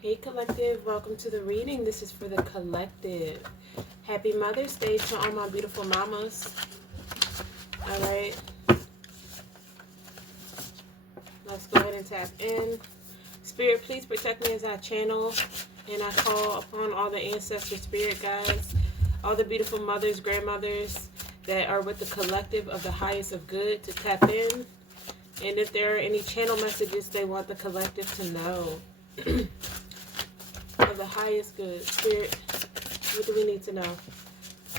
Hey collective, welcome to the reading. This is for the collective. Happy Mother's Day to all my beautiful mamas. All right, let's go ahead and tap in. Spirit, please protect me as I channel and I call upon all the ancestor spirit guides, all the beautiful mothers, grandmothers that are with the collective of the highest of good to tap in. And if there are any channel messages they want the collective to know. Of the highest good. Spirit, what do we need to know?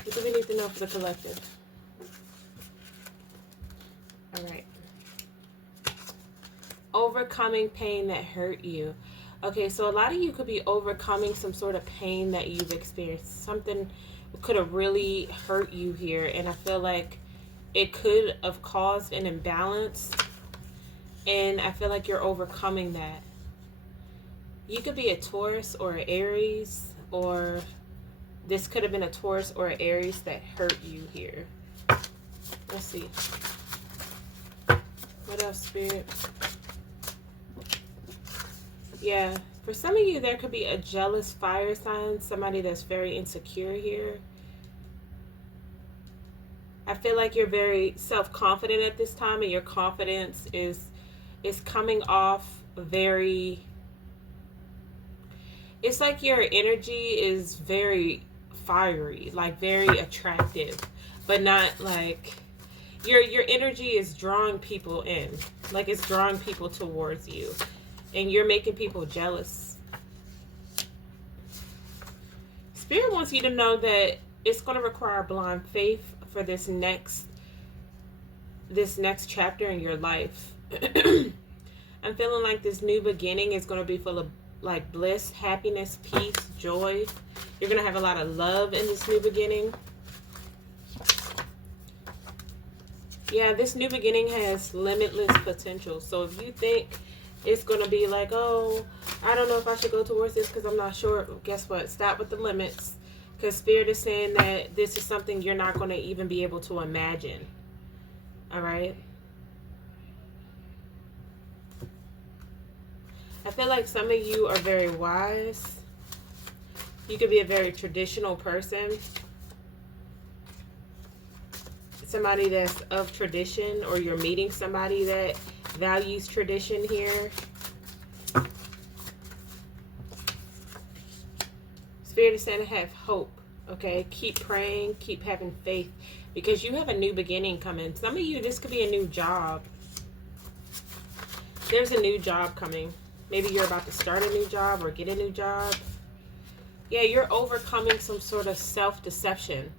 What do we need to know for the collective? Alright. Overcoming pain that hurt you. Okay, so a lot of you could be overcoming some sort of pain that you've experienced. Something could have really hurt you here. And I feel like it could have caused an imbalance. And I feel like you're overcoming that. You could be a Taurus or an Aries, or this could have been a Taurus or an Aries that hurt you here. Let's see. What else, Spirit? Yeah, for some of you, there could be a jealous fire sign, somebody that's very insecure here. I feel like you're very self-confident at this time, and your confidence is coming off very... It's like your energy is very fiery, like very attractive, but not like your energy is drawing people in, like it's drawing people towards you, and you're making people jealous. Spirit wants you to know that it's going to require blind faith for this next chapter in your life. I'm feeling like this new beginning is going to be full of like bliss, happiness, peace, joy. You're going to have a lot of love in this new beginning. Yeah, this new beginning has limitless potential. So if you think it's going to be like, oh, I don't know if I should go towards this because I'm not sure, guess what? Stop with the limits. Because Spirit is saying that this is something you're not going to even be able to imagine. All right? I feel like some of you are very wise. You could be a very traditional person. Somebody that's of tradition, or you're meeting somebody that values tradition here. Spirit is saying to have hope, okay? Keep praying, keep having faith, because you have a new beginning coming. Some of you, this could be a new job. There's a new job coming. Maybe you're about to start a new job or get a new job. Yeah, you're overcoming some sort of self-deception.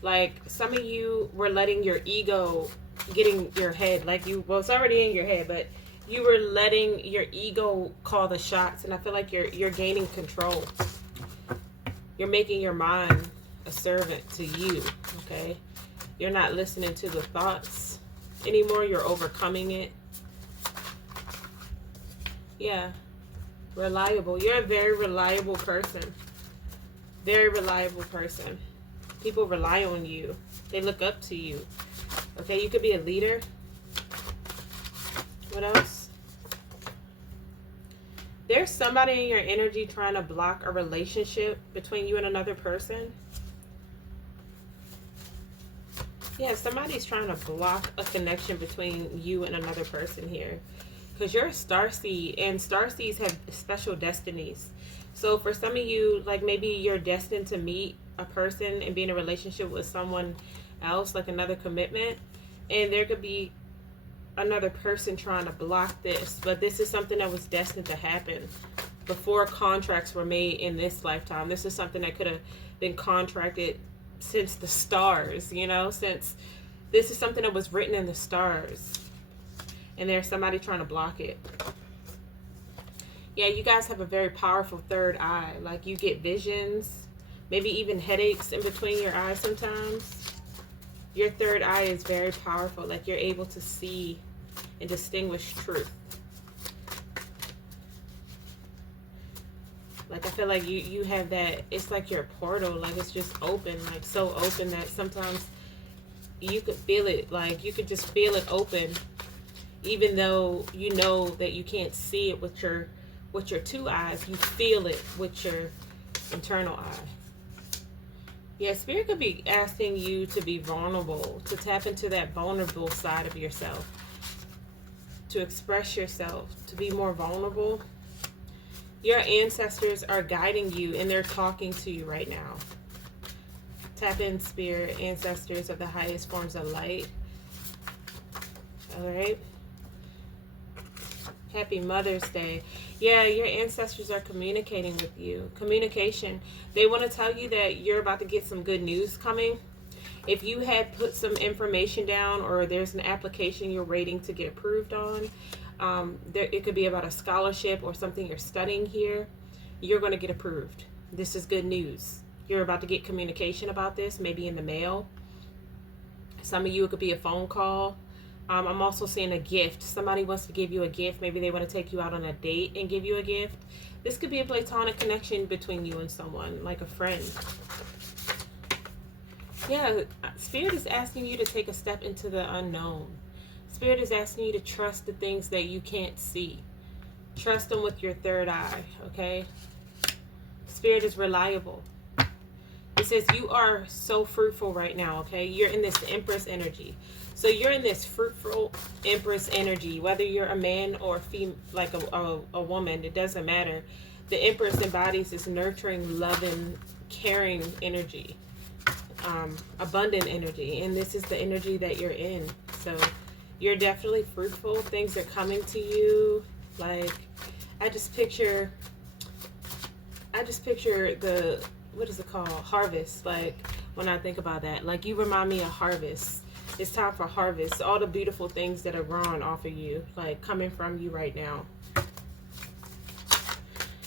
Like some of you were letting your ego get in your head. Like well, it's already in your head, but you were letting your ego call the shots. And I feel like you're gaining control. You're making your mind a servant to you, okay? You're not listening to the thoughts anymore. You're overcoming it. Yeah, reliable. You're a very reliable person. Very reliable person. People rely on you. They look up to you. Okay, you could be a leader. What else? There's somebody in your energy trying to block a relationship between you and another person. Yeah, somebody's trying to block a connection between you and another person here. Because you're a starseed, and starseeds have special destinies. So for some of you, like maybe you're destined to meet a person and be in a relationship with someone else, like another commitment. And there could be another person trying to block this. But this is something that was destined to happen before contracts were made in this lifetime. This is something that could have been contracted since the stars, you know, since this is something that was written in the stars. And there's somebody trying to block it. Yeah, you guys have a very powerful third eye. Like you get visions, maybe even headaches in between your eyes sometimes. Your third eye is very powerful. Like you're able to see and distinguish truth. Like I feel like you have that, it's like your portal, like it's just open, like so open that sometimes you could feel it, like you could just feel it open, even though you know that you can't see it with with your two eyes. You feel it with your internal eye. Yeah, Spirit could be asking you to be vulnerable, to tap into that vulnerable side of yourself, to express yourself, to be more vulnerable. Your ancestors are guiding you and they're talking to you right now. Tap in, Spirit, ancestors of the highest forms of light. All right. Happy Mother's Day. Yeah, your ancestors are communicating with you. Communication. They want to tell you that you're about to get some good news coming. If you had put some information down, or there's an application you're waiting to get approved on, it could be about a scholarship or something you're studying here, you're going to get approved. This is good news. You're about to get communication about this, maybe in the mail. Some of you, it could be a phone call. I'm also seeing a gift. Somebody wants to give you a gift. Maybe they want to take you out on a date and give you a gift. This could be a platonic connection between you and someone, like a friend. Yeah, Spirit is asking you to take a step into the unknown. Spirit is asking you to trust the things that you can't see. Trust them with your third eye, okay? Spirit is reliable. It says you are so fruitful right now, okay? You're in this Empress energy. So you're in this fruitful Empress energy, whether you're a man or like a woman, it doesn't matter. The Empress embodies this nurturing, loving, caring energy, abundant energy, and this is the energy that you're in. So you're definitely fruitful. Things are coming to you. Like, I just picture the, what is it called? Harvest. Like, when I think about that, like, you remind me of harvest. It's time for harvest. All the beautiful things that are growing off of you, like coming from you right now.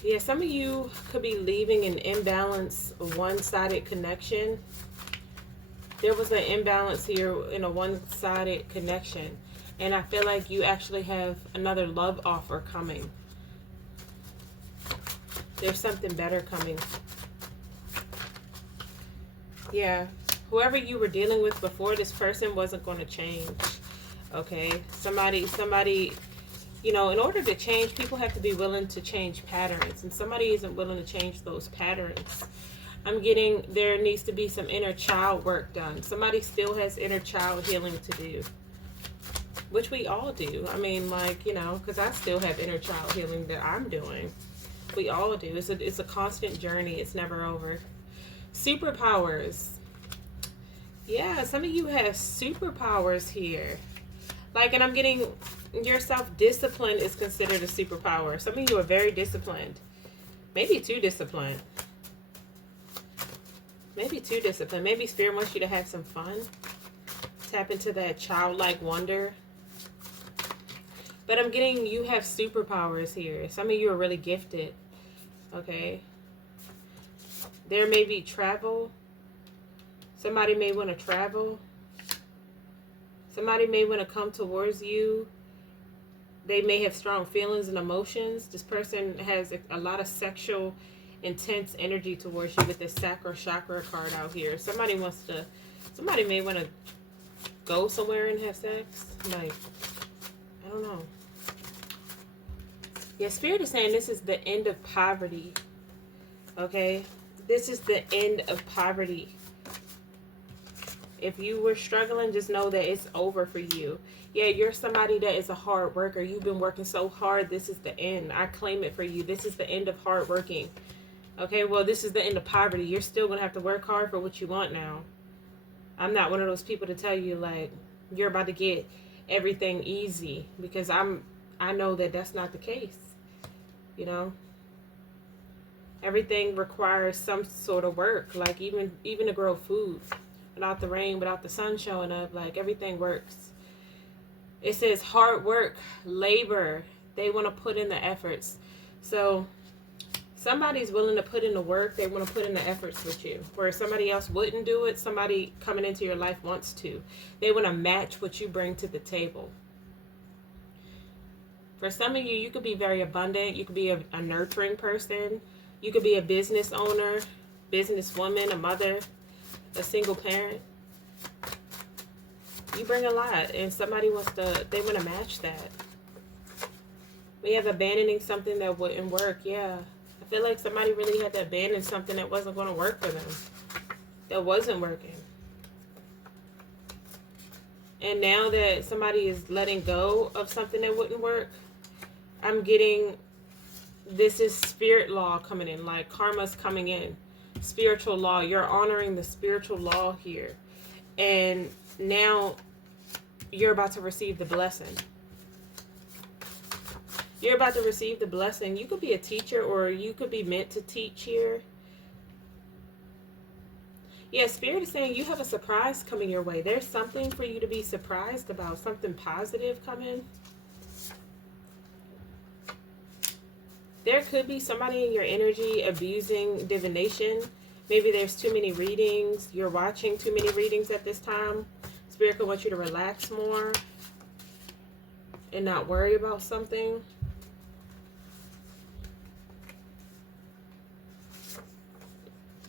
Yeah, some of you could be leaving an imbalance, one-sided connection. There was an imbalance here in a one-sided connection. And I feel like you actually have another love offer coming. There's something better coming. Yeah. Whoever you were dealing with before, this person wasn't going to change. Okay? Somebody, you know, in order to change, people have to be willing to change patterns. And somebody isn't willing to change those patterns. I'm getting, there needs to be some inner child work done. Somebody still has inner child healing to do. Which we all do. I mean, like, you know, because I still have inner child healing that I'm doing. We all do. It's a constant journey. It's never over. Superpowers. Yeah, some of you have superpowers here. Like, and I'm getting, your self-discipline is considered a superpower. Some of you are very disciplined. Maybe too disciplined. Maybe too disciplined. Maybe Spirit wants you to have some fun. Tap into that childlike wonder. But I'm getting, you have superpowers here. Some of you are really gifted. Okay. There may be travel. Somebody may want to travel. Somebody may want to come towards you. They may have strong feelings and emotions. This person has a lot of sexual, intense energy towards you with this sacral chakra card out here. Somebody may want to go somewhere and have sex. Like, I don't know. Yeah, Spirit is saying this is the end of poverty. Okay? This is the end of poverty. If you were struggling, just know that it's over for you. Yeah, you're somebody that is a hard worker. You've been working so hard. This is the end. I claim it for you. This is the end of hard working. Okay, well, this is the end of poverty. You're still going to have to work hard for what you want now. I'm not one of those people to tell you, like, you're about to get everything easy. Because I know that that's not the case. You know? Everything requires some sort of work. Like, even to grow food. Without the rain, without the sun showing up, like, everything works. It says hard work, labor. They want to put in the efforts. So somebody's willing to put in the work. They want to put in the efforts with you. Where somebody else wouldn't do it, somebody coming into your life wants to. They want to match what you bring to the table. For some of you, you could be very abundant. You could be a nurturing person. You could be a business owner, businesswoman, a mother, a single parent. You bring a lot, and somebody they want to match that. We have abandoning something that wouldn't work. Yeah. I feel like somebody really had to abandon something that wasn't going to work for them. That wasn't working. And now that somebody is letting go of something that wouldn't work, I'm getting, this is spirit law coming in, like karma's coming in. Spiritual law. You're honoring the spiritual law here. And now you're about to receive the blessing. You're about to receive the blessing. You could be a teacher, or you could be meant to teach here. Yeah, Spirit is saying you have a surprise coming your way. There's something for you to be surprised about. Something positive coming. There could be somebody in your energy abusing divination. Maybe there's too many readings. You're watching too many readings at this time. Spirit could want you to relax more and not worry about something.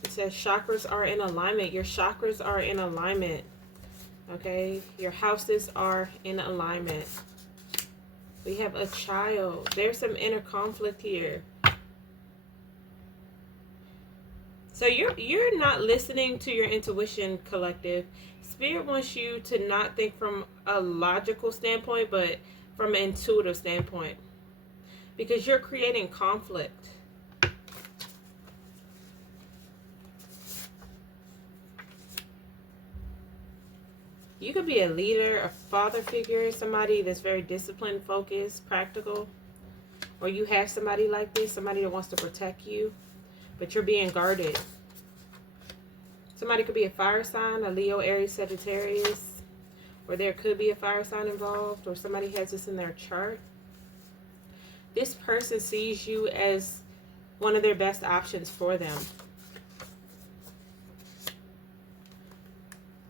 It says chakras are in alignment. Your chakras are in alignment. Okay? Your houses are in alignment. We have a child. There's some inner conflict here. So you're not listening to your intuition, collective. Spirit wants you to not think from a logical standpoint, but from an intuitive standpoint. Because you're creating conflict. You could be a leader, a father figure, somebody that's very disciplined, focused, practical. Or you have somebody like this, somebody that wants to protect you, but you're being guarded. Somebody could be a fire sign, a Leo, Aries, Sagittarius. Or there could be a fire sign involved, or somebody has this in their chart. This person sees you as one of their best options for them.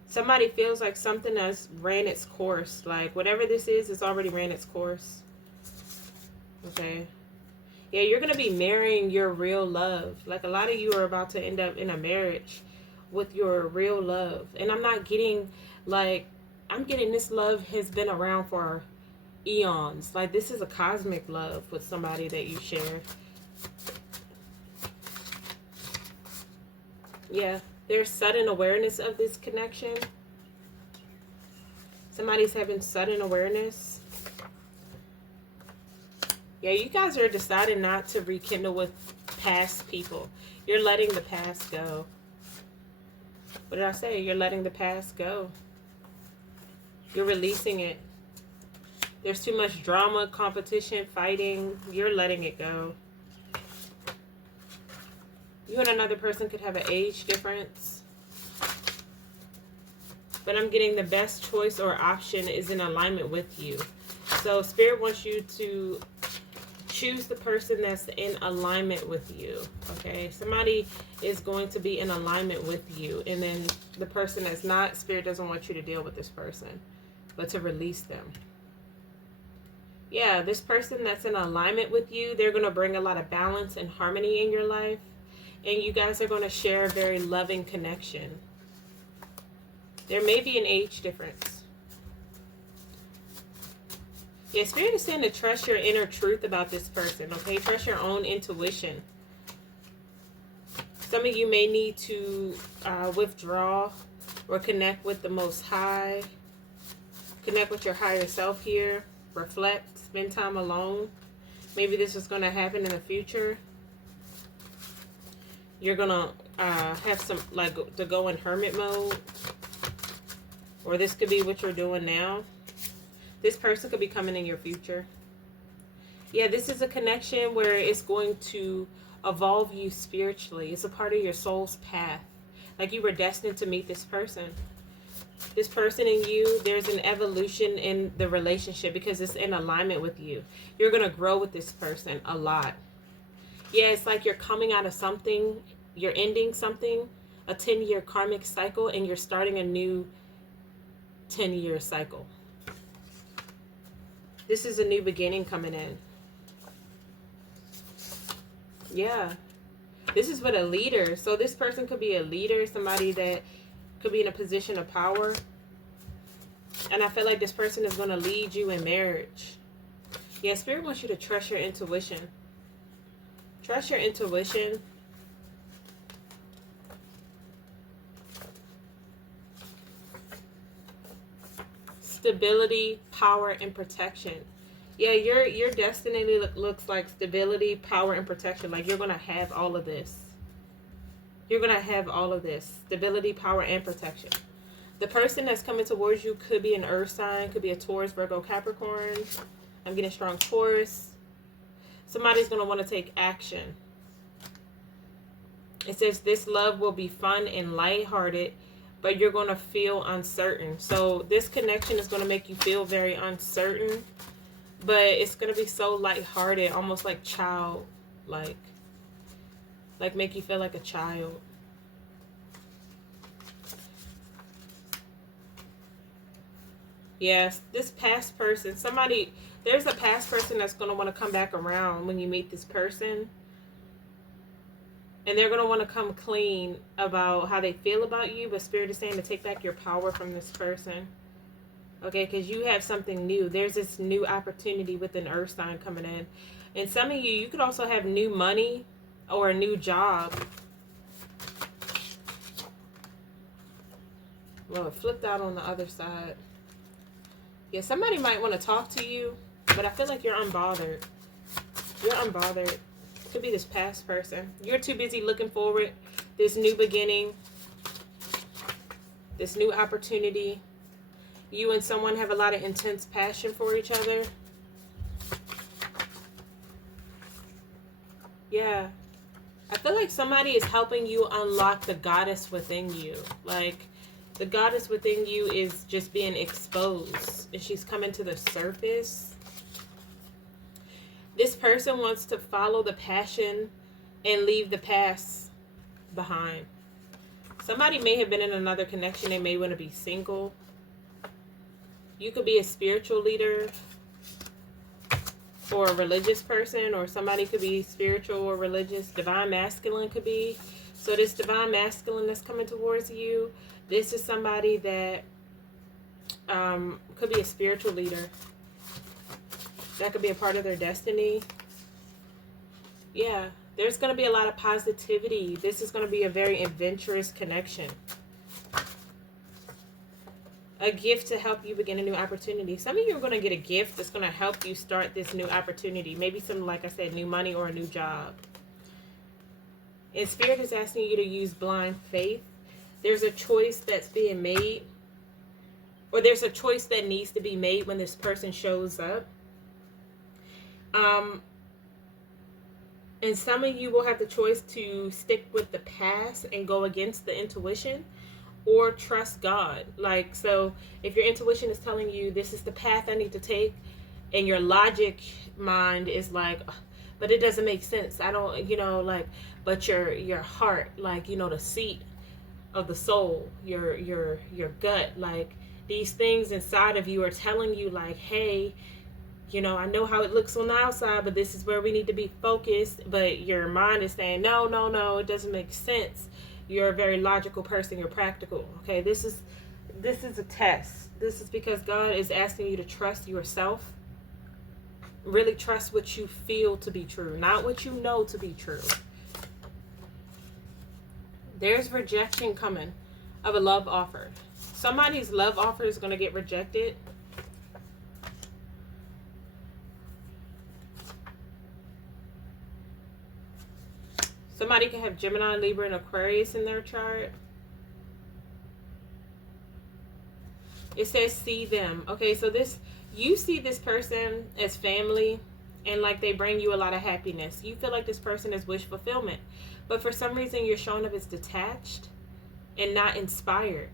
Somebody feels like something has ran its course. Like whatever this is, it's already ran its course. Okay. Yeah, you're going to be marrying your real love. Like a lot of you are about to end up in a marriage with your real love. And I'm not getting like, I'm getting this love has been around for eons. Like this is a cosmic love with somebody that you share. Yeah. There's sudden awareness of this connection. Somebody's having sudden awareness. Yeah, you guys are deciding not to rekindle with past people. You're letting the past go. What did I say? You're letting the past go. You're releasing it. There's too much drama, competition, fighting. You're letting it go. You and another person could have an age difference. But I'm getting the best choice or option is in alignment with you. So Spirit wants you to choose the person that's in alignment with you. Okay? Somebody is going to be in alignment with you. And then the person that's not, Spirit doesn't want you to deal with this person, but to release them. Yeah, this person that's in alignment with you, they're going to bring a lot of balance and harmony in your life. And you guys are going to share a very loving connection. There may be an age difference. Yeah, Spirit is saying to trust your inner truth about this person, okay? Trust your own intuition. Some of you may need to withdraw or connect with the Most High. Connect with your higher self here. Reflect. Spend time alone. Maybe this is going to happen in the future. You're going to have some, like, to go in hermit mode. Or this could be what you're doing now. This person could be coming in your future. Yeah, this is a connection where it's going to evolve you spiritually. It's a part of your soul's path. Like you were destined to meet this person. This person and you, there's an evolution in the relationship because it's in alignment with you. You're going to grow with this person a lot. Yeah, it's like you're coming out of something, you're ending something, a 10-year karmic cycle, and you're starting a new 10-year cycle. This is a new beginning coming in. Yeah. This is with a leader. So this person could be a leader, somebody that could be in a position of power. And I feel like this person is going to lead you in marriage. Yeah, Spirit wants you to trust your intuition. Trust your intuition. Stability, power, and protection. Yeah, your destiny looks like stability, power, and protection. Like you're gonna have all of this. You're gonna have all of this. Stability, power, and protection. The person that's coming towards you could be an earth sign, could be a Taurus, Virgo, Capricorn. I'm getting strong Taurus. Somebody's gonna want to take action. It says this love will be fun and lighthearted, but you're going to feel uncertain. So this connection is going to make you feel very uncertain, but it's going to be so lighthearted, almost like child-like. Like make you feel like a child. Yes, this past person, there's a past person that's going to want to come back around when you meet this person. And they're going to want to come clean about how they feel about you. But Spirit is saying to take back your power from this person. Okay, because you have something new. There's this new opportunity with an earth sign coming in. And some of you could also have new money or a new job. Well, it flipped out on the other side. Yeah, somebody might want to talk to you. But I feel like you're unbothered. You're unbothered. Could be this past person. You're too busy looking forward. This new beginning. This new opportunity. You and someone have a lot of intense passion for each other. Yeah. I feel like somebody is helping you unlock the goddess within you. Like, the goddess within you is just being exposed. And she's coming to the surface. This person wants to follow the passion and leave the past behind. Somebody may have been in another connection. They may want to be single. You could be a spiritual leader or a religious person, or somebody could be spiritual or religious. Divine masculine could be. So this divine masculine that's coming towards you, this is somebody that could be a spiritual leader. That could be a part of their destiny. Yeah, there's going to be a lot of positivity. This is going to be a very adventurous connection. A gift to help you begin a new opportunity. Some of you are going to get a gift that's going to help you start this new opportunity. Maybe some, like I said, new money or a new job. And Spirit is asking you to use blind faith. There's a choice that's being made. Or there's a choice that needs to be made when this person shows up. And some of you will have the choice to stick with the past and go against the intuition, or trust God. Like, so if your intuition is telling you this is the path I need to take, and your logic mind is like, but it doesn't make sense. I don't, like, but your heart, like, the seat of the soul, your gut, like, these things inside of you are telling you, like, hey, I know how it looks on the outside, but this is where we need to be focused. But your mind is saying, no, it doesn't make sense. You're a very logical person. You're practical. Okay, this is a test. This is because God is asking you to trust yourself. Really trust what you feel to be true, not what you know to be true. There's rejection coming of a love offer. Somebody's love offer is going to get rejected. Somebody can have Gemini, Libra, and Aquarius in their chart. It says see them. Okay, so you see this person as family, and like they bring you a lot of happiness. You feel like this person is wish fulfillment. But for some reason you're showing up as detached and not inspired.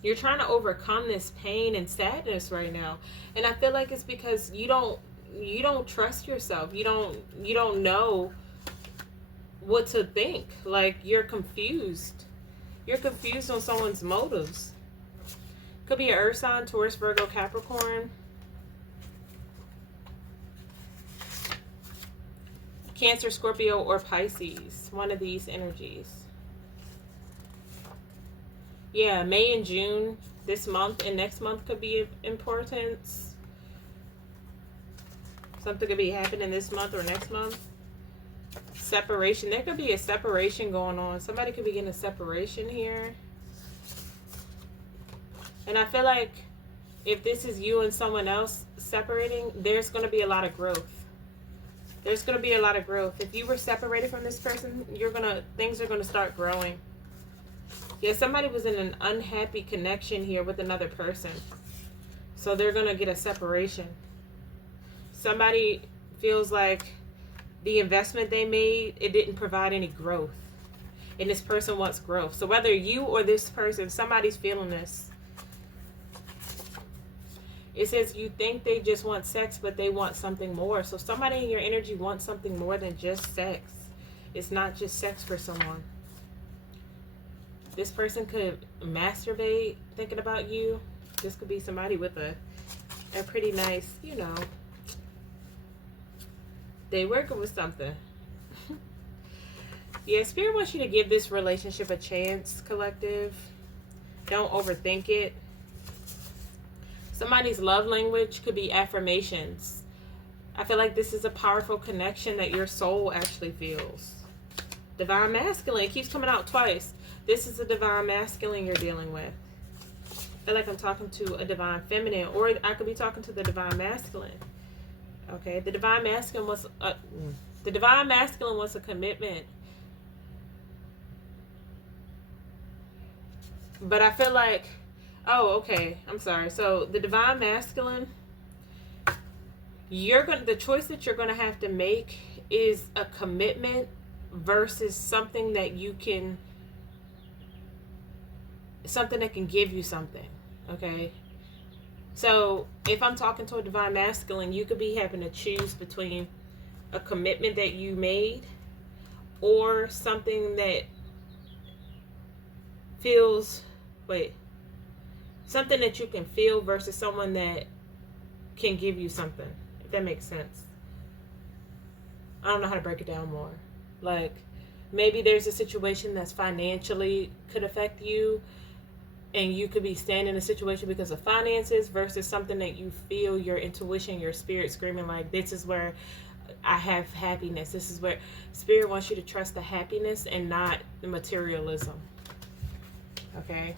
You're trying to overcome this pain and sadness right now. And I feel like it's because you don't trust yourself. You don't know what to think. Like, you're confused. You're confused on someone's motives. Could be an earth sign, Taurus, Virgo, Capricorn. Cancer, Scorpio, or Pisces. One of these energies. Yeah, May and June. This month and next month could be important. Something could be happening this month or next month. Separation. There could be a separation going on. Somebody could be getting a separation here. And I feel like if this is you and someone else separating, there's going to be a lot of growth. There's going to be a lot of growth. If you were separated from this person, things are going to start growing. Yeah, somebody was in an unhappy connection here with another person. So they're going to get a separation. Somebody feels like the investment they made, it didn't provide any growth. And this person wants growth. So whether you or this person, somebody's feeling this. It says you think they just want sex, but they want something more. So somebody in your energy wants something more than just sex. It's not just sex for someone. This person could masturbate thinking about you. This could be somebody with a pretty nice, they working with something. Yeah, Spirit wants you to give this relationship a chance, collective. Don't overthink it. Somebody's love language could be affirmations. I feel like this is a powerful connection that your soul actually feels. Divine masculine keeps coming out twice. This is a divine masculine you're dealing with. I feel like I'm talking to a divine feminine, or I could be talking to the divine masculine. Okay, the divine masculine wants a commitment. But I feel like, oh, okay, I'm sorry. So the divine masculine, the choice that you're gonna have to make is a commitment versus something that can give you something. Okay. So if I'm talking to a divine masculine, you could be having to choose between a commitment that you made or something that something that you can feel versus someone that can give you something, if that makes sense. I don't know how to break it down more. Like, maybe there's a situation that's financially could affect you, and you could be staying in a situation because of finances versus something that you feel, your intuition, your spirit screaming like, this is where I have happiness. This is where Spirit wants you to trust the happiness and not the materialism. Okay?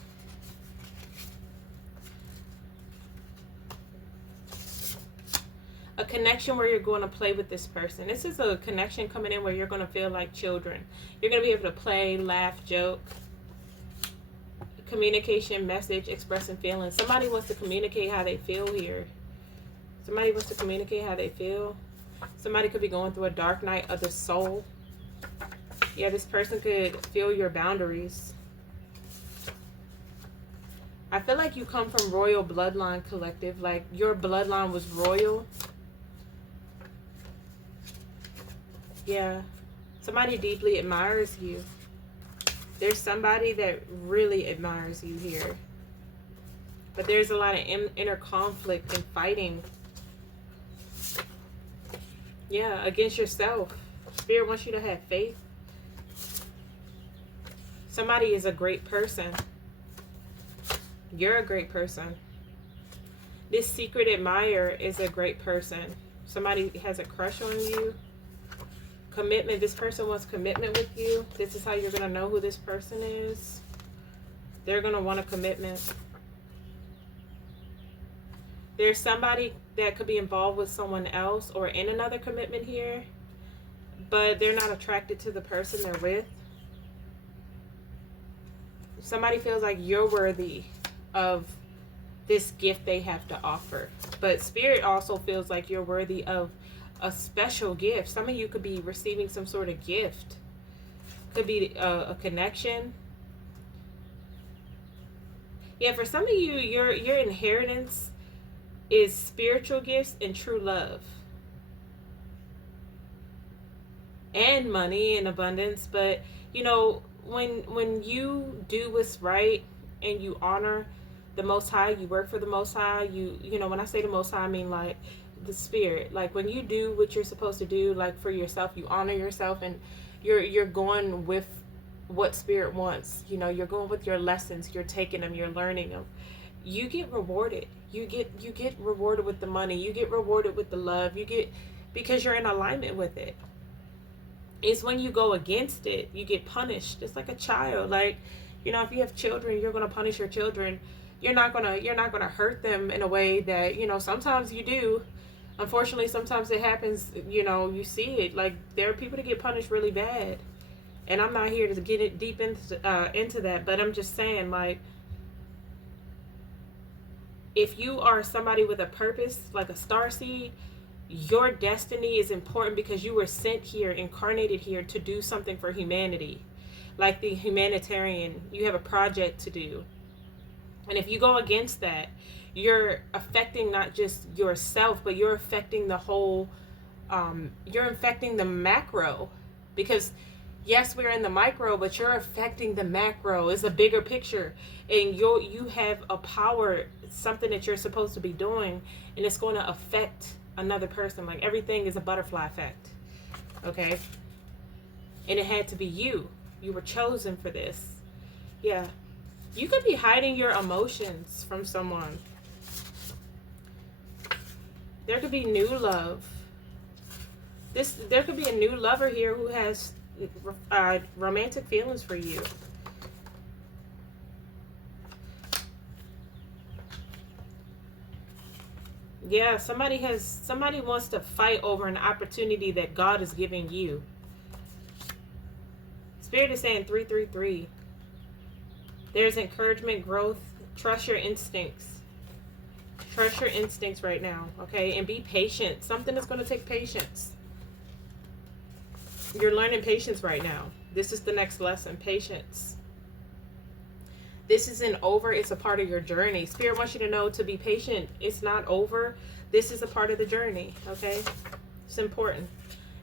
A connection where you're going to play with this person. This is a connection coming in where you're going to feel like children. You're going to be able to play, laugh, joke. Communication, message, expressing feelings. Somebody wants to communicate how they feel here. Somebody wants to communicate how they feel. Somebody could be going through a dark night of the soul. Yeah, this person could feel your boundaries. I feel like you come from royal bloodline, collective. Like your bloodline was royal. Yeah. Somebody deeply admires you. There's somebody that really admires you here. But there's a lot of inner conflict and fighting. Yeah, against yourself. Spirit wants you to have faith. Somebody is a great person. You're a great person. This secret admirer is a great person. Somebody has a crush on you. Commitment. This person wants commitment with you. This is how you're going to know who this person is. They're going to want a commitment. There's somebody that could be involved with someone else or in another commitment here, but they're not attracted to the person they're with. Somebody feels like you're worthy of this gift they have to offer. But Spirit also feels like you're worthy of a special gift. Some of you could be receiving some sort of gift. Could be a connection. Yeah, for some of you, your inheritance is spiritual gifts and true love. And money and abundance. But, you know, when you do what's right and you honor the Most High, you work for the Most High, you know, when I say the Most High, I mean like the Spirit. Like when you do what you're supposed to do, like for yourself, you honor yourself and you're going with what Spirit wants. You know, you're going with your lessons, you're taking them, you're learning them. you get rewarded. You get rewarded with the money. You get rewarded with the love. You get, because you're in alignment with it. It's when you go against it, you get punished. It's like a child. Like, you know, if you have children, you're gonna punish your children. You're not gonna hurt them in a way that, you know, sometimes you do. Unfortunately, sometimes it happens, you know, you see it. Like, there are people that get punished really bad. And I'm not here to get it deep into that, but I'm just saying, like, if you are somebody with a purpose, like a star seed, your destiny is important because you were sent here, incarnated here to do something for humanity. Like the humanitarian, you have a project to do. And if you go against that, you're affecting not just yourself, but you're affecting the whole, you're affecting the macro. Because yes, we're in the micro, but you're affecting the macro. It's a bigger picture. And you have a power, something that you're supposed to be doing, and it's going to affect another person. Like, everything is a butterfly effect. Okay? And it had to be you. You were chosen for this. Yeah. You could be hiding your emotions from someone. There could be new love. There could be a new lover here who has romantic feelings for you. Yeah, somebody wants to fight over an opportunity that God is giving you. Spirit is saying 333. There's encouragement, growth. Trust your instincts. Trust your instincts right now, okay? And be patient. Something that's going to take patience. You're learning patience right now. This is the next lesson, patience. This isn't over. It's a part of your journey. Spirit wants you to know to be patient. It's not over. This is a part of the journey, okay? It's important.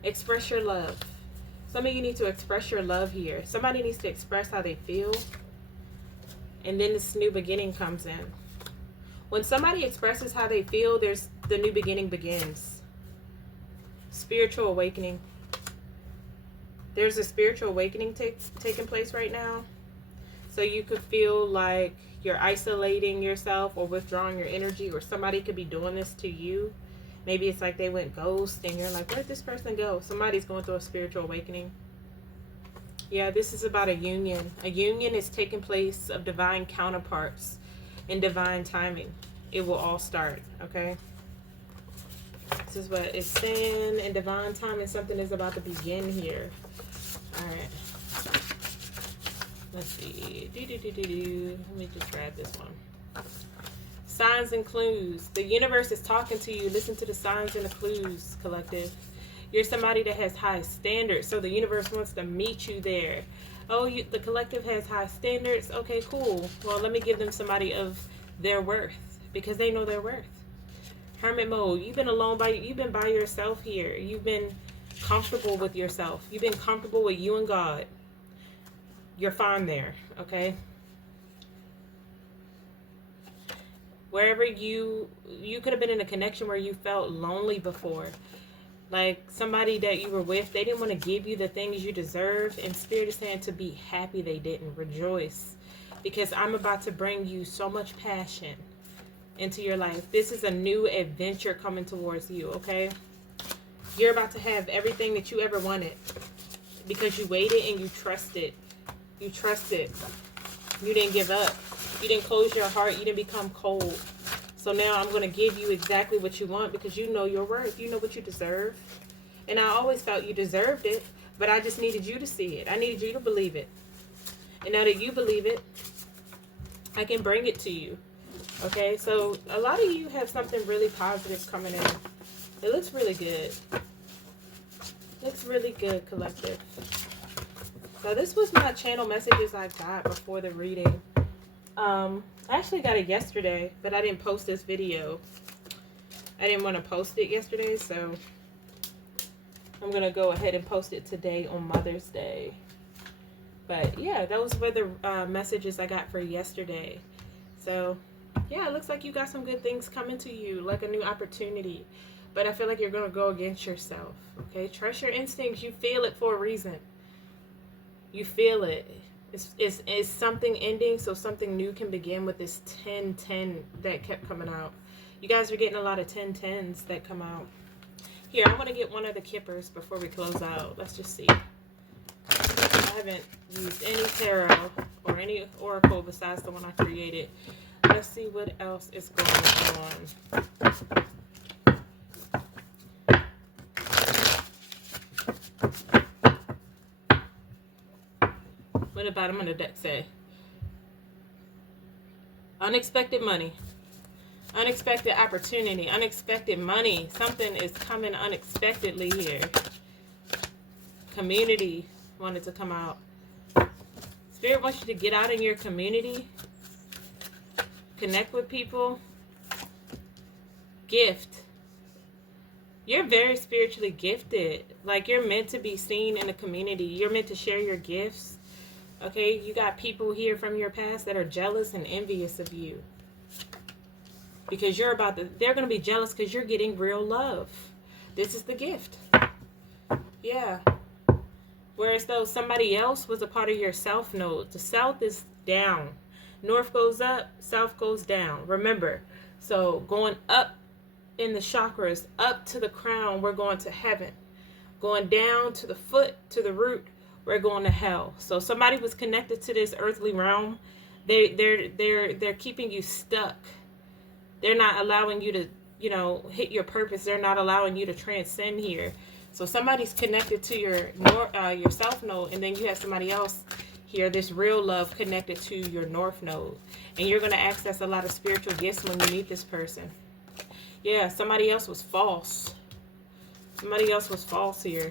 Express your love. Some of you need to express your love here. Somebody needs to express how they feel. And then this new beginning comes in. When somebody expresses how they feel, there's the new beginning begins. Spiritual awakening. There's a spiritual awakening taking place right now. So you could feel like you're isolating yourself or withdrawing your energy, or somebody could be doing this to you. Maybe it's like they went ghost and you're like, where'd this person go? Somebody's going through a spiritual awakening. Yeah, this is about a union. A union is taking place of divine counterparts in divine timing. It will all start, okay? This is what it's saying. In divine timing, something is about to begin here. All right. Let's see. Let me just grab this one. Signs and clues. The universe is talking to you. Listen to the signs and the clues, collective. You're somebody that has high standards, so the universe wants to meet you there. Oh, the collective has high standards. Okay, cool. Well, let me give them somebody of their worth, because they know their worth. Hermit mode. You've been alone you've been by yourself here. You've been comfortable with yourself. You've been comfortable with you and God. You're fine there, okay? Wherever you could have been in a connection where you felt lonely before. Like somebody that you were with, they didn't want to give you the things you deserve. And Spirit is saying to be happy they didn't. Rejoice. Because I'm about to bring you so much passion into your life. This is a new adventure coming towards you, okay? You're about to have everything that you ever wanted. Because you waited and you trusted. You trusted. You didn't give up. You didn't close your heart. You didn't become cold. So now I'm going to give you exactly what you want, because you know your worth. You know what you deserve. And I always felt you deserved it, but I just needed you to see it. I needed you to believe it. And now that you believe it, I can bring it to you. Okay, so a lot of you have something really positive coming in. It looks really good. Looks really good, collective. So this was my channel messages I got before the reading. I actually got it yesterday, but I didn't post this video. I didn't want to post it yesterday, so I'm going to go ahead and post it today on Mother's Day. But yeah, those were the messages I got for yesterday. So yeah, it looks like you got some good things coming to you, like a new opportunity. But I feel like you're going to go against yourself, okay? Trust your instincts. You feel it for a reason. You feel it. It's something ending so something new can begin with this 10-10 that kept coming out. You guys are getting a lot of 10-10s that come out. Here, I want to get one of the kippers before we close out. Let's just see. I haven't used any tarot or any oracle besides the one I created. Let's see what else is going on. What the bottom of the deck say? Unexpected money. Unexpected opportunity. Unexpected money. Something is coming unexpectedly here. Community wanted to come out. Spirit wants you to get out in your community. Connect with people. Gift. You're very spiritually gifted. Like, you're meant to be seen in the community. You're meant to share your gifts. Okay, you got people here from your past that are jealous and envious of you. Because they're going to be jealous because you're getting real love. This is the gift. Yeah. Whereas though somebody else was a part of your south node. The south is down. North goes up, south goes down. Remember, so going up in the chakras, up to the crown, we're going to heaven. Going down to the foot, to the root, we're going to hell. So somebody was connected to this earthly realm. They're keeping you stuck. They're not allowing you to, hit your purpose. They're not allowing you to transcend here. So somebody's connected to your south node, and then you have somebody else here, this real love connected to your north node. And you're going to access a lot of spiritual gifts when you meet this person. Yeah, somebody else was false. Somebody else was false here.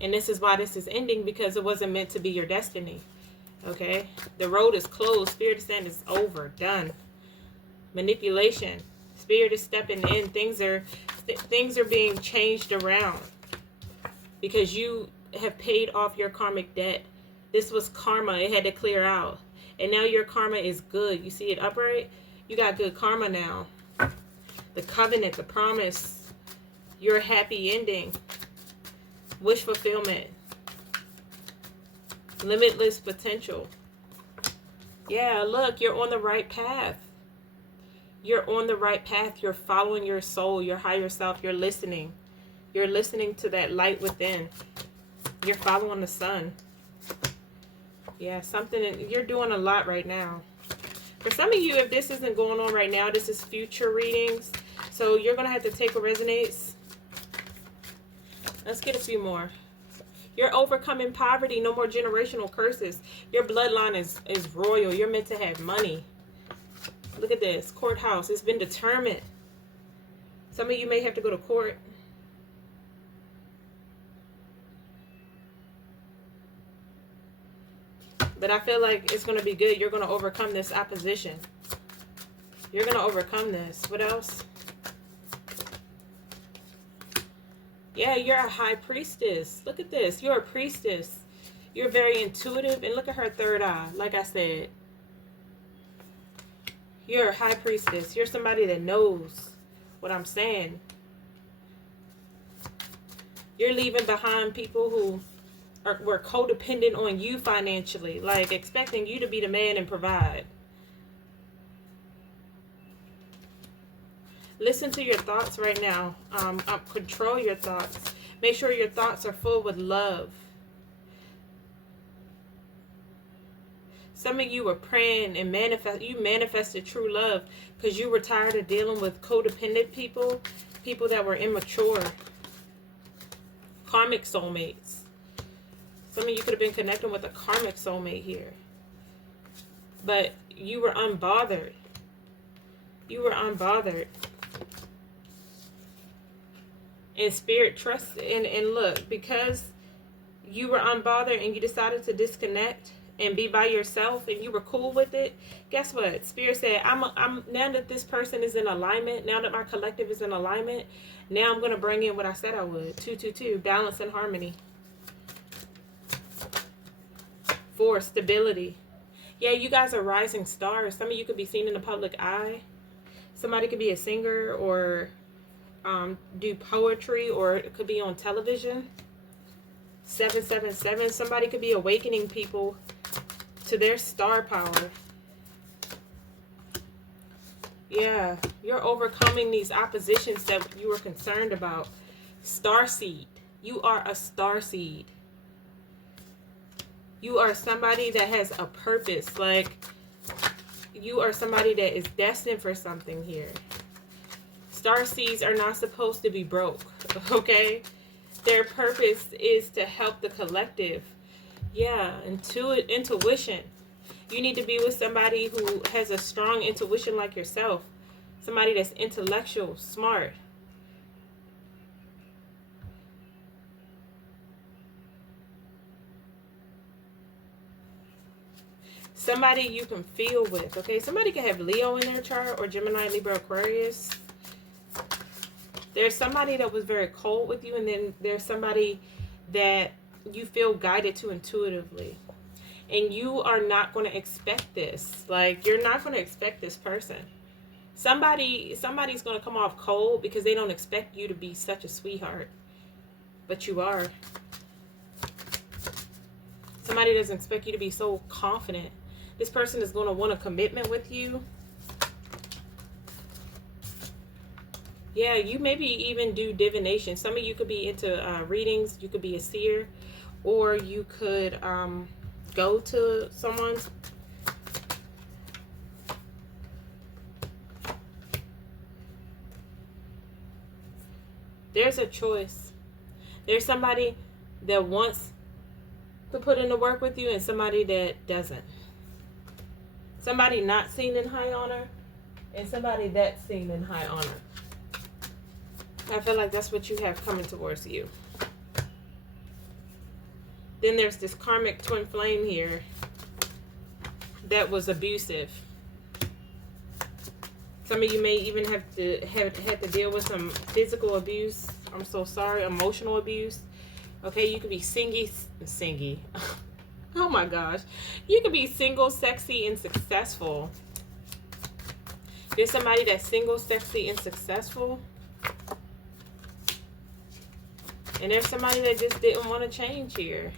And this is why this is ending, because it wasn't meant to be your destiny. Okay? The road is closed. Spirit is saying it's over. Done. Manipulation. Spirit is stepping in. Things are being changed around. Because you have paid off your karmic debt. This was karma. It had to clear out. And now your karma is good. You see it upright? You got good karma now. The covenant, the promise. Your happy ending. Wish fulfillment. Limitless potential. Yeah, look, you're on the right path. You're on the right path. You're following your soul, your higher self. You're listening. You're listening to that light within. You're following the sun. Yeah, you're doing a lot right now. For some of you, if this isn't going on right now, this is future readings. So you're going to have to take what resonates. Let's get a few more. You're overcoming poverty. No more generational curses. Your bloodline is royal. You're meant to have money. Look at this. Courthouse. It's been determined. Some of you may have to go to court. But I feel like it's going to be good. You're going to overcome this opposition. You're going to overcome this. What else? Yeah, you're a high priestess. Look at this. You're a priestess. You're very intuitive. And look at her third eye. Like I said. You're a high priestess. You're somebody that knows what I'm saying. You're leaving behind people who were codependent on you financially. Like expecting you to be the man and provide. Listen to your thoughts right now. Control your thoughts. Make sure your thoughts are full with love. Some of you were praying and you manifested true love because you were tired of dealing with codependent people, people that were immature, karmic soulmates. Some of you could have been connecting with a karmic soulmate here. But you were unbothered. You were unbothered. And spirit trust, and look, because you were unbothered and you decided to disconnect and be by yourself and you were cool with it, guess what? Spirit said, I'm now that this person is in alignment, now that my collective is in alignment, now I'm going to bring in what I said I would. 222, balance and harmony. 4, stability. Yeah, you guys are rising stars. Some of you could be seen in the public eye. Somebody could be a singer or do poetry, or it could be on television. 777. Somebody could be awakening people to their star power. Yeah, you're overcoming these oppositions that you were concerned about. Starseed. You are a starseed. You are somebody that has a purpose. Like, you are somebody that is destined for something here. Starseeds are not supposed to be broke, okay? Their purpose is to help the collective. Yeah, intuition. You need to be with somebody who has a strong intuition like yourself. Somebody that's intellectual, smart. Somebody you can feel with, okay? Somebody can have Leo in their chart or Gemini, Libra, Aquarius. There's somebody that was very cold with you, and then there's somebody that you feel guided to intuitively. And you are not going to expect this. Like, you're not going to expect this person. Somebody's going to come off cold because they don't expect you to be such a sweetheart. But you are. Somebody doesn't expect you to be so confident. This person is going to want a commitment with you. Yeah, you maybe even do divination. Some of you could be into readings. You could be a seer. Or you could go to someone's. There's a choice. There's somebody that wants to put in the work with you and somebody that doesn't. Somebody not seen in high honor and somebody that's seen in high honor. I feel like that's what you have coming towards you. Then there's this karmic twin flame here that was abusive. Some of you may even have to deal with some physical abuse. I'm so sorry, emotional abuse. Okay, you could be singy. Oh my gosh. You could be single, sexy, and successful. There's somebody that's single, sexy, and successful. And there's somebody that just didn't want to change here.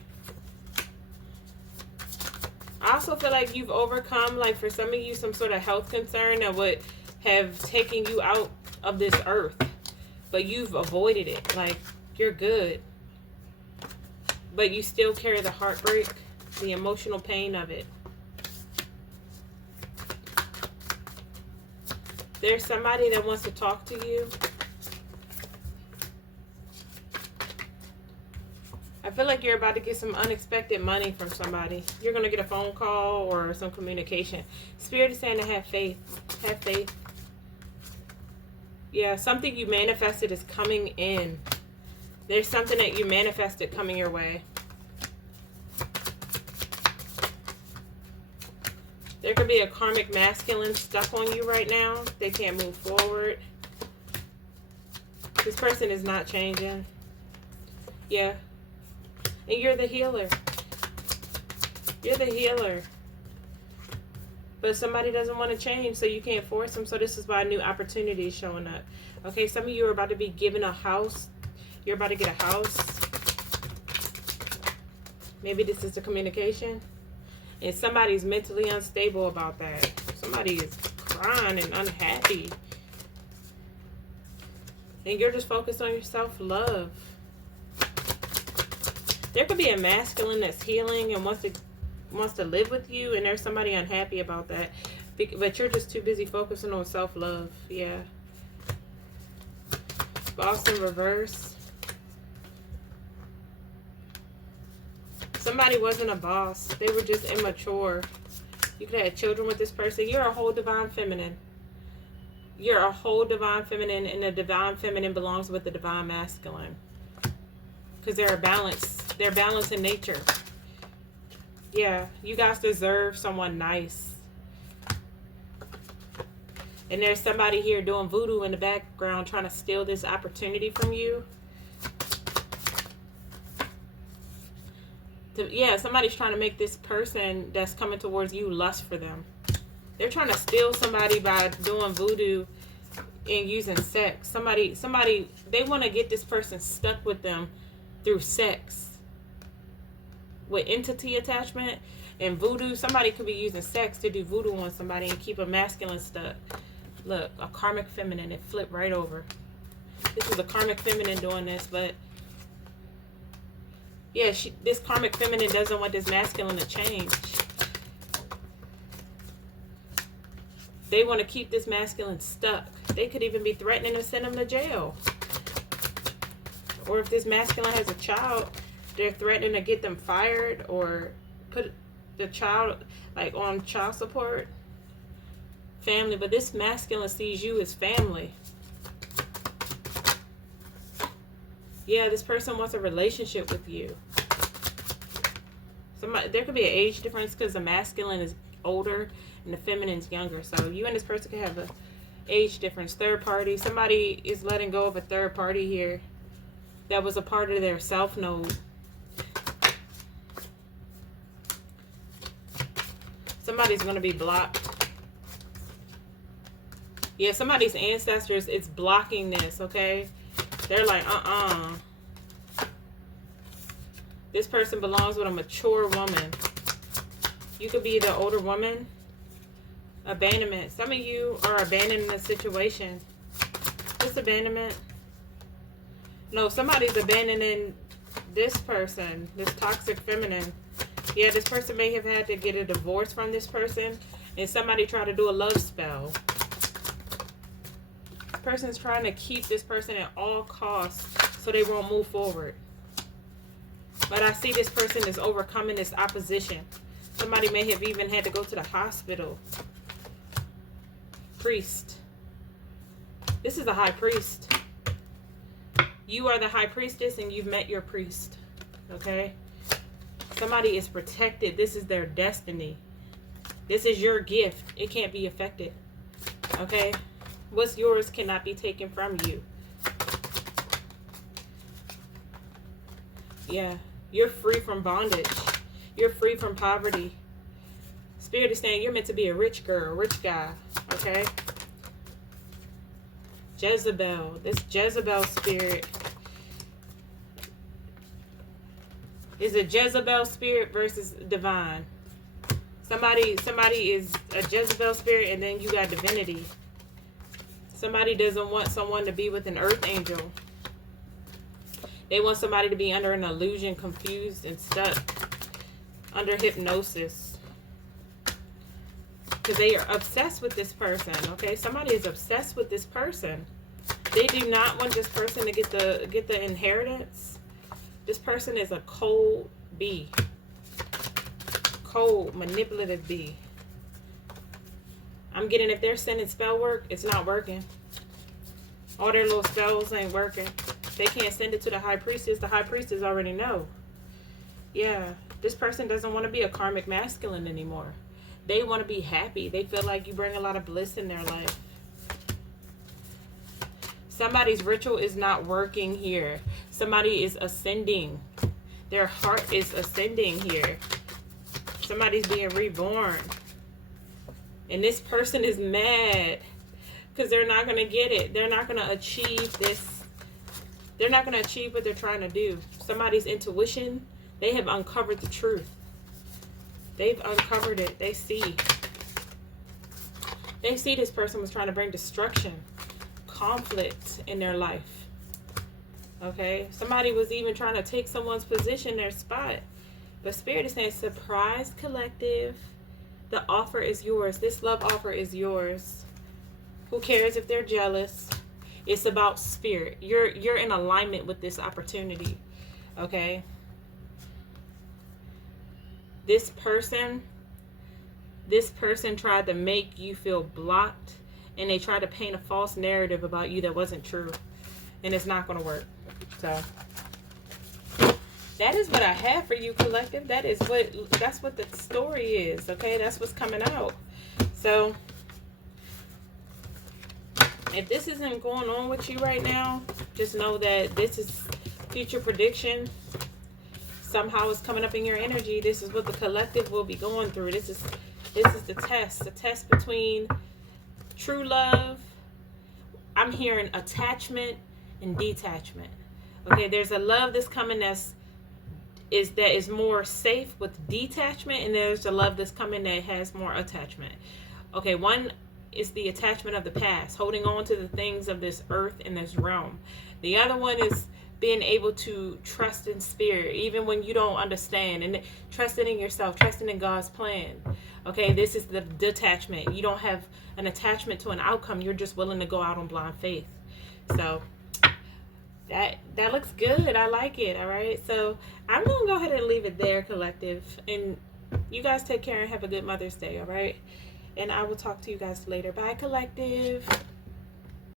I also feel like you've overcome, like for some of you, some sort of health concern that would have taken you out of this earth. But you've avoided it. Like, you're good. But you still carry the heartbreak, the emotional pain of it. There's somebody that wants to talk to you. I feel like you're about to get some unexpected money from somebody. You're going to get a phone call or some communication. Spirit is saying to have faith. Have faith. Yeah, something you manifested is coming in. There's something that you manifested coming your way. There could be a karmic masculine stuck on you right now. They can't move forward. This person is not changing. Yeah. And you're the healer. You're the healer. But somebody doesn't want to change, so you can't force them. So this is why a new opportunity is showing up. Okay, some of you are about to be given a house. You're about to get a house. Maybe this is the communication. And somebody's mentally unstable about that. Somebody is crying and unhappy. And you're just focused on your self-love. There could be a masculine that's healing and wants to live with you, and there's somebody unhappy about that. But you're just too busy focusing on self-love. Yeah. Boss in reverse. Somebody wasn't a boss. They were just immature. You could have children with this person. You're a whole divine feminine. You're a whole divine feminine, and the divine feminine belongs with the divine masculine. Because they're a balance. They're balanced in nature. Yeah, you guys deserve someone nice. And there's somebody here doing voodoo in the background trying to steal this opportunity from you. Yeah, somebody's trying to make this person that's coming towards you lust for them. They're trying to steal somebody by doing voodoo and using sex. Somebody, they want to get this person stuck with them through sex. with entity attachment and voodoo. Somebody could be using sex to do voodoo on somebody and keep a masculine stuck. Look, a karmic feminine. It flipped right over. This is a karmic feminine doing this, but yeah, this karmic feminine doesn't want this masculine to change. They want to keep this masculine stuck. They could even be threatening to send him to jail. Or if this masculine has a child, they're threatening to get them fired or put the child like on child support. Family, but this masculine sees you as family. Yeah, this person wants a relationship with you. There could be an age difference because the masculine is older and the feminine's younger. So you and this person could have an age difference. Third party. Somebody is letting go of a third party here that was a part of their self node. Somebody's going to be blocked. Yeah, somebody's ancestors is blocking this, okay? They're like, This person belongs with a mature woman. You could be the older woman. Abandonment. Some of you are abandoning the situation. This abandonment. No, somebody's abandoning this person. This toxic feminine. Yeah, this person may have had to get a divorce from this person. And somebody tried to do a love spell. This person's trying to keep this person at all costs so they won't move forward. But I see this person is overcoming this opposition. Somebody may have even had to go to the hospital. Priest. This is a high priest. You are the high priestess and you've met your priest. Okay? Somebody is protected. This is their destiny. This is your gift. It can't be affected. Okay? What's yours cannot be taken from you. Yeah. You're free from bondage. You're free from poverty. Spirit is saying you're meant to be a rich girl, rich guy. Okay? Jezebel. This Jezebel spirit is a Jezebel spirit versus divine. Somebody is a Jezebel spirit and then you got divinity. Somebody doesn't want someone to be with an earth angel. They want somebody to be under an illusion, confused and stuck. Under hypnosis. Because they are obsessed with this person, okay? Somebody is obsessed with this person. They do not want this person to get the inheritance. This person is a cold bee. Cold, manipulative bee. I'm getting if they're sending spell work, it's not working. All their little spells ain't working. They can't send it to the high priestess. The high priestess already know. Yeah, this person doesn't want to be a karmic masculine anymore. They want to be happy. They feel like you bring a lot of bliss in their life. Somebody's ritual is not working here. Somebody is ascending. Their heart is ascending here. Somebody's being reborn. And this person is mad because they're not going to get it. They're not going to achieve this. They're not going to achieve what they're trying to do. Somebody's intuition, they have uncovered the truth. They've uncovered it. They see. They see this person was trying to bring destruction, conflict in their life. Okay? Somebody was even trying to take someone's position, their spot. But Spirit is saying, surprise collective. The offer is yours. This love offer is yours. Who cares if they're jealous? It's about spirit. You're in alignment with this opportunity. Okay? This person tried to make you feel blocked, and they tried to paint a false narrative about you that wasn't true. And it's not going to work. So that is what I have for you, collective. That's what the story is. Okay? That's what's coming out. So if this isn't going on with you right now, just know that this is future prediction. Somehow it's coming up in your energy. This is what the collective will be going through. This is the test between true love. I'm hearing attachment and detachment. Okay, there's a love that's coming that's is more safe with detachment, and there's the love that's coming that has more attachment. Okay, one is the attachment of the past, holding on to the things of this earth and this realm. The other one is being able to trust in spirit, even when you don't understand, and trusting in yourself, trusting in God's plan. Okay, this is the detachment. You don't have an attachment to an outcome. You're just willing to go out on blind faith. So that looks good. I like it. All right. So I'm gonna go ahead and leave it there, collective. And you guys take care and have a good Mother's Day. All right. And I will talk to you guys later. Bye, collective.